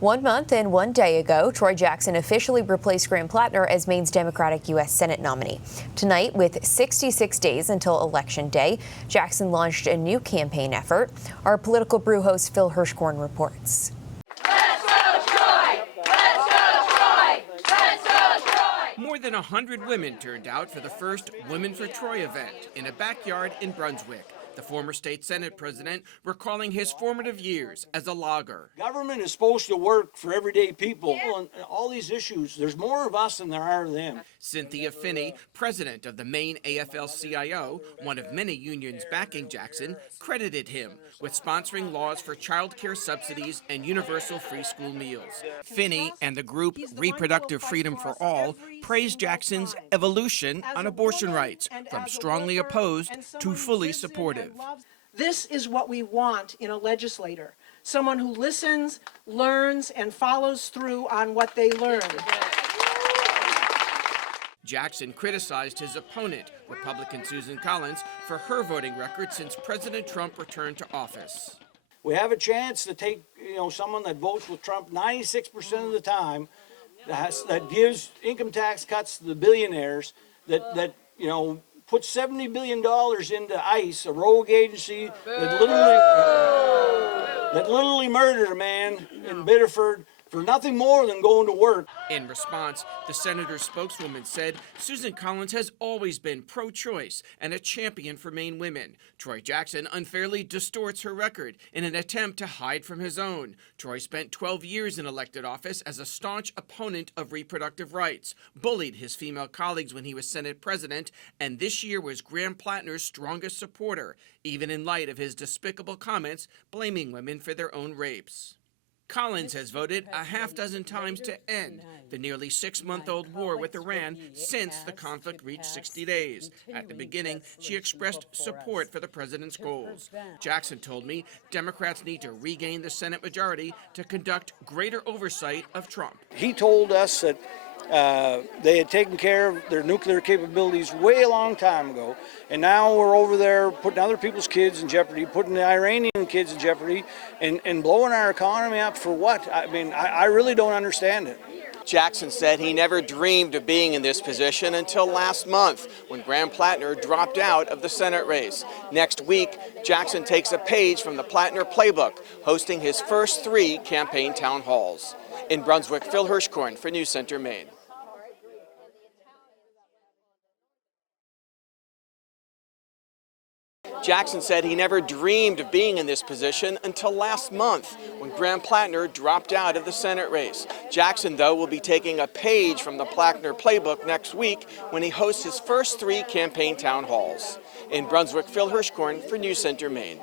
1 month and 1 day ago, Troy Jackson officially replaced Graham Plattner as Maine's Democratic U.S. Senate nominee. Tonight, with 66 days until Election Day, Jackson launched a new campaign effort. Our Political Brew host Phil Hirschkorn reports. More than 100 women turned out for the first Women for Troy event in a backyard in Brunswick. The former state Senate president recalling his formative years as a logger. Government is supposed to work for everyday people, and all these issues, there's more of us than there are of them. Cynthia Finney, president of the Maine AFL-CIO, one of many unions backing Jackson, credited him with sponsoring laws for child care subsidies and universal free school meals. Finney and the group Reproductive Freedom for All praised Jackson's evolution on abortion rights, from strongly opposed to fully supportive. This is what we want in a legislator, someone who listens, learns, and follows through on what they learn. Jackson criticized his opponent, Republican Susan Collins, for her voting record since President Trump returned to office. We have a chance to take, someone that votes with Trump 96% of the time, that gives income tax cuts to the billionaires, that puts $70 billion into ICE, a rogue agency that literally murdered a man in Biddeford for nothing more than going to work. In response, the senator's spokeswoman said Susan Collins has always been pro-choice and a champion for Maine women. Troy Jackson unfairly distorts her record in an attempt to hide from his own. Troy spent 12 years in elected office as a staunch opponent of reproductive rights, bullied his female colleagues when he was Senate president, and this year was Graham Plattner's strongest supporter, even in light of his despicable comments blaming women for their own rapes. Collins has voted a half dozen times to end the nearly 6-month-old war with Iran since the conflict reached 60 days. At the beginning, she expressed support for the president's goals. Jackson told me Democrats need to regain the Senate majority to conduct greater oversight of Trump. He told us that they had taken care of their nuclear capabilities way a long time ago, and now we're over there putting other people's kids in jeopardy, putting the Iranian kids in jeopardy, and blowing our economy up for what? I mean, I really don't understand it. Jackson said he never dreamed of being in this position until last month, when Graham Plattner dropped out of the Senate race. Next week, Jackson takes a page from the Plattner playbook, hosting his first 3 campaign town halls. In Brunswick, Phil Hirschkorn for News Center, Maine. Jackson said he never dreamed of being in this position until last month, when Graham Plattner dropped out of the Senate race. Jackson, though, will be taking a page from the Plattner playbook next week when he hosts his first 3 campaign town halls. In Brunswick, Phil Hirschkorn for News Center, Maine.